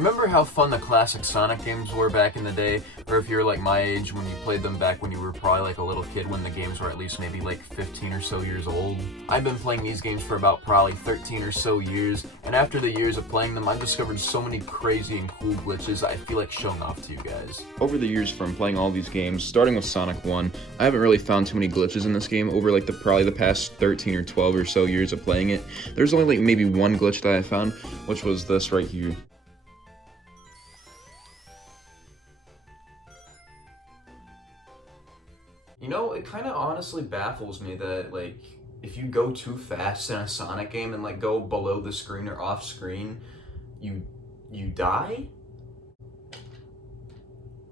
Remember how fun the classic Sonic games were back in the day? Or if you're like my age, when you played them back when you were probably like a little kid when the games were at least maybe like 15 or so years old. I've been playing these games for about probably 13 or so years, and after the years of playing them, I've discovered so many crazy and cool glitches I feel like showing off to you guys. Over the years from playing all these games, starting with Sonic 1, I haven't really found too many glitches in this game over like probably the past 13 or 12 or so years of playing it. There's only like maybe one glitch that I found, which was this right here. You know, it kind of honestly baffles me that, like, if you go too fast in a Sonic game and, like, go below the screen or off screen, you die?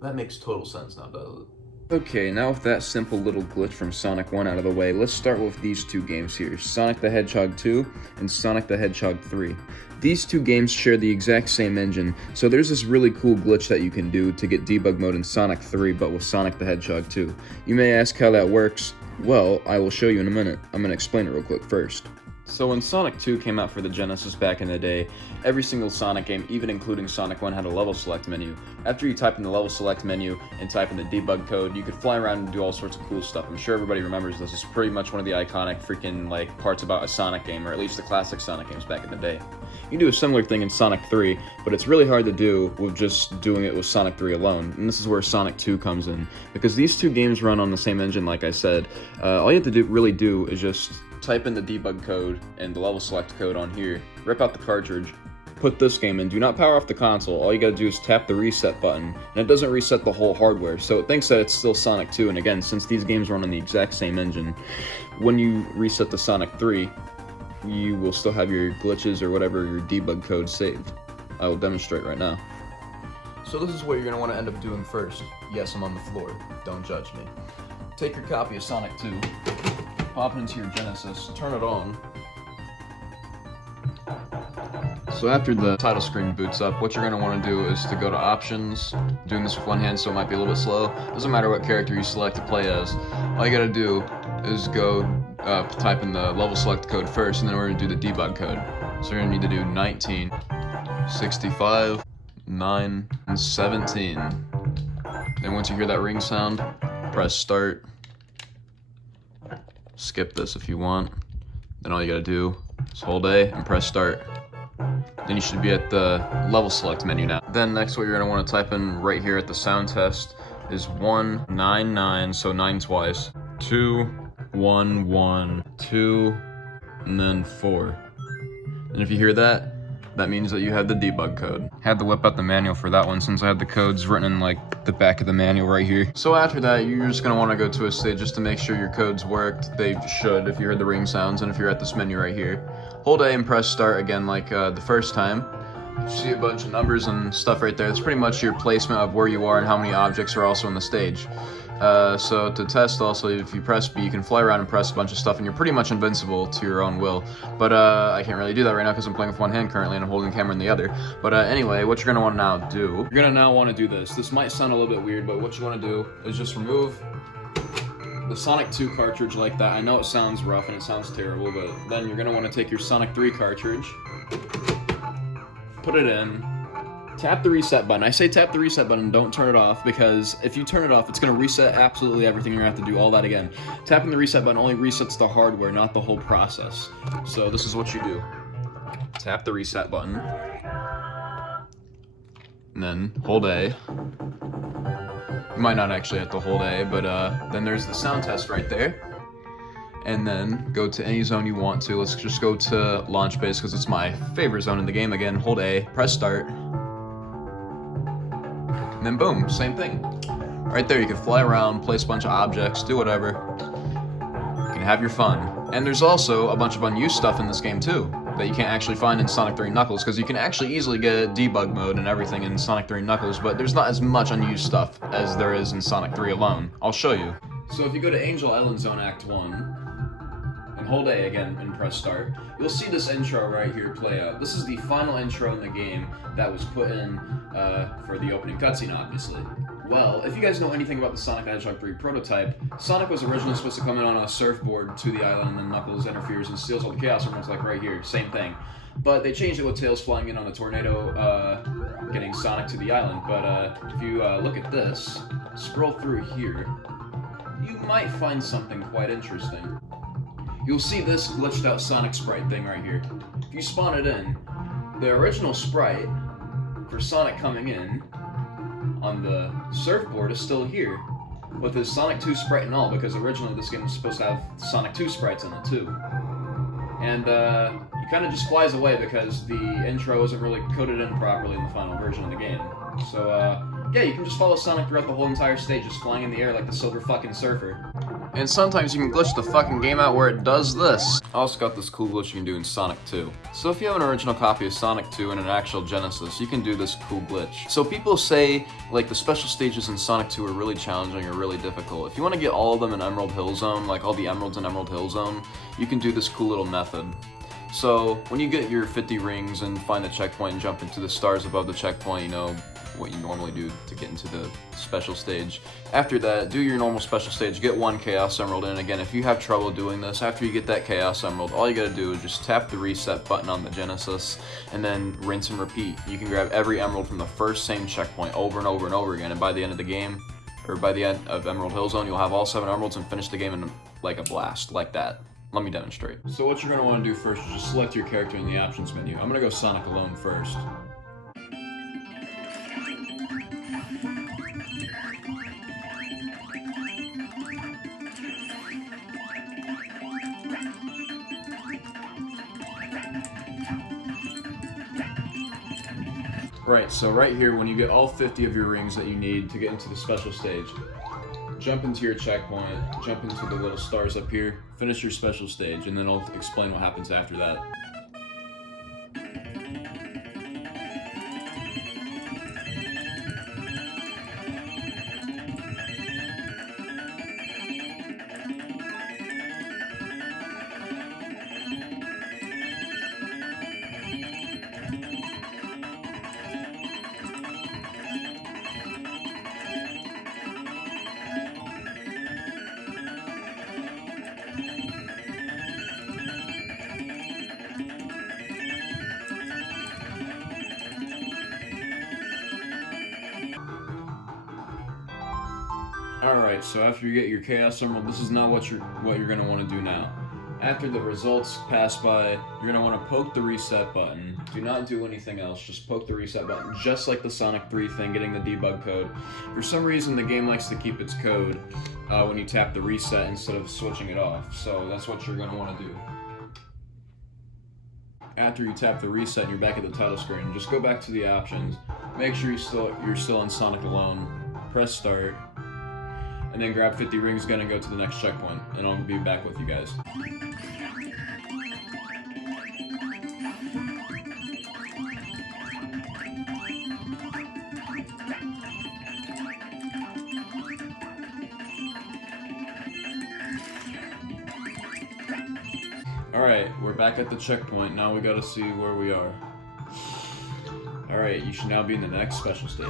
That makes total sense now, does it? Okay, now with that simple little glitch from Sonic 1 out of the way, let's start with these two games here, Sonic the Hedgehog 2 and Sonic the Hedgehog 3. These two games share the exact same engine, so there's this really cool glitch that you can do to get debug mode in Sonic 3, but with Sonic the Hedgehog 2. You may ask how that works. Well, I will show you in a minute. I'm going to explain it real quick first. So when Sonic 2 came out for the Genesis back in the day, every single Sonic game, even including Sonic 1, had a level select menu. After you type in the level select menu and type in the debug code, you could fly around and do all sorts of cool stuff. I'm sure everybody remembers this. It's pretty much one of the iconic freaking like parts about a Sonic game, or at least the classic Sonic games back in the day. You can do a similar thing in Sonic 3, but it's really hard to do with just doing it with Sonic 3 alone. And this is where Sonic 2 comes in. Because these two games run on the same engine, like I said, all you have to really do is just type in the debug code and the level select code on here, rip out the cartridge, put this game in, do not power off the console, all you gotta do is tap the reset button, and it doesn't reset the whole hardware, so it thinks that it's still Sonic 2, and again, since these games run on the exact same engine, when you reset to Sonic 3, you will still have your glitches or whatever your debug code saved. I will demonstrate right now. So this is what you're going to want to end up doing first. Yes, I'm on the floor. Don't judge me. Take your copy of Sonic 2, pop it into your Genesis, turn it on. So after the title screen boots up, what you're going to want to do is to go to options. Doing this with one hand, so it might be a little bit slow. Doesn't matter what character you select to play as. All you got to do is go type in the level select code first, and then we're going to do the debug code. So you're going to need to do 19, 65, 9, and 17. Then once you hear that ring sound, press start. Skip this if you want. Then all you got to do is hold A and press start. Then you should be at the level select menu now. Then next what you're going to want to type in right here at the sound test is 199, so 9 twice, 2, 1, 1, 2, and then 4. And if you hear that, that means that you have the debug code. Had to whip out the manual for that one since I had the codes written in like the back of the manual right here. So after that, you're just gonna wanna go to a stage just to make sure your codes worked. They should if you heard the ring sounds and if you're at this menu right here. Hold A and press start again like the first time. You see a bunch of numbers and stuff right there. That's pretty much your placement of where you are and how many objects are also on the stage. So to test also, if you press B, you can fly around and press a bunch of stuff, and you're pretty much invincible to your own will. But I can't really do that right now because I'm playing with one hand currently and I'm holding the camera in the other. But anyway, what you're going to want to now do, you're going to now want to do this. This might sound a little bit weird, but what you want to do is just remove the Sonic 2 cartridge like that. I know it sounds rough and it sounds terrible, but then you're going to want to take your Sonic 3 cartridge, put it in, tap the reset button. I say tap the reset button, don't turn it off, because if you turn it off, it's going to reset absolutely everything. You're going to have to do all that again. Tapping the reset button only resets the hardware, not the whole process. So this is what you do. Tap the reset button, and then hold A. You might not actually have to hold A, but then there's the sound test right there. And then go to any zone you want to. Let's just go to launch base because it's my favorite zone in the game. Again, hold A, press start. And then boom, same thing. Right there, you can fly around, place a bunch of objects, do whatever. You can have your fun. And there's also a bunch of unused stuff in this game too, that you can't actually find in Sonic 3 Knuckles, because you can actually easily get debug mode and everything in Sonic 3 Knuckles, but there's not as much unused stuff as there is in Sonic 3 alone. I'll show you. So if you go to Angel Island Zone Act 1, and hold A again and press start, you'll see this intro right here play out. This is the final intro in the game that was put in for the opening cutscene, obviously. Well, if you guys know anything about the Sonic the Hedgehog 3 prototype, Sonic was originally supposed to come in on a surfboard to the island, and then Knuckles interferes and steals all the Chaos Emeralds, like right here, same thing. But they changed it with Tails flying in on a tornado, getting Sonic to the island. But if you look at this, scroll through here, you might find something quite interesting. You'll see this glitched out Sonic sprite thing right here. If you spawn it in, the original sprite for Sonic coming in on the surfboard is still here, with his Sonic 2 sprite and all, because originally this game was supposed to have Sonic 2 sprites in it too. And he kind of just flies away because the intro isn't really coded in properly in the final version of the game. So yeah, you can just follow Sonic throughout the whole entire stage, just flying in the air like the silver fucking surfer. And sometimes you can glitch the fucking game out where it does this. I also got this cool glitch you can do in Sonic 2. So if you have an original copy of Sonic 2 and an actual Genesis, you can do this cool glitch. So people say, like, the special stages in Sonic 2 are really challenging or really difficult. If you want to get all of them in Emerald Hill Zone, like all the emeralds in Emerald Hill Zone, you can do this cool little method. So when you get your 50 rings and find the checkpoint and jump into the stars above the checkpoint, you know, what you normally do to get into the special stage. After that, do your normal special stage, get one Chaos Emerald, and again, if you have trouble doing this, after you get that Chaos Emerald, all you gotta do is just tap the reset button on the Genesis, and then rinse and repeat. You can grab every emerald from the first same checkpoint over and over and over again, and by the end of the game, or by the end of Emerald Hill Zone, you'll have all 7 emeralds and finish the game in like a blast, like that. Let me demonstrate. So what you're gonna wanna do first is just select your character in the options menu. I'm gonna go Sonic alone first. Right, so right here, when you get all 50 of your rings that you need to get into the special stage, jump into your checkpoint, jump into the little stars up here, finish your special stage, and then I'll explain what happens after that. Alright, so after you get your Chaos Emerald, this is not what you're going to want to do now. After the results pass by, you're going to want to poke the reset button. Do not do anything else, just poke the reset button, just like the Sonic 3 thing, getting the debug code. For some reason, the game likes to keep its code when you tap the reset instead of switching it off, so that's what you're going to want to do. After you tap the reset and you're back at the title screen, just go back to the options, make sure you're still in Sonic alone, press start, and then grab 50 rings again and go to the next checkpoint, and I'll be back with you guys. Alright, we're back at the checkpoint, now we gotta see where we are. Alright, you should now be in the next special stage.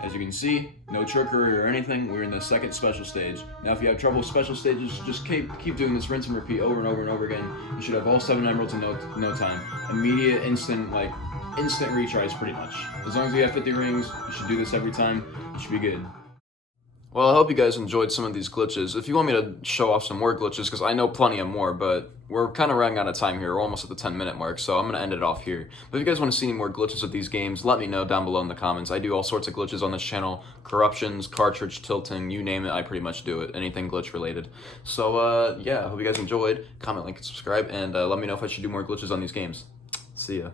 As you can see, no trickery or anything, we're in the second special stage. Now if you have trouble with special stages, just keep doing this rinse and repeat over and over and over again. You should have all 7 emeralds in no time. Immediate, instant retries pretty much. As long as you have 50 rings, you should do this every time, you should be good. Well, I hope you guys enjoyed some of these glitches. If you want me to show off some more glitches, because I know plenty of more, but we're kind of running out of time here. We're almost at the 10-minute mark, so I'm going to end it off here. But if you guys want to see any more glitches of these games, let me know down below in the comments. I do all sorts of glitches on this channel. Corruptions, cartridge tilting, you name it, I pretty much do it. Anything glitch related. So, yeah, I hope you guys enjoyed. Comment, like, and subscribe, and let me know if I should do more glitches on these games. See ya.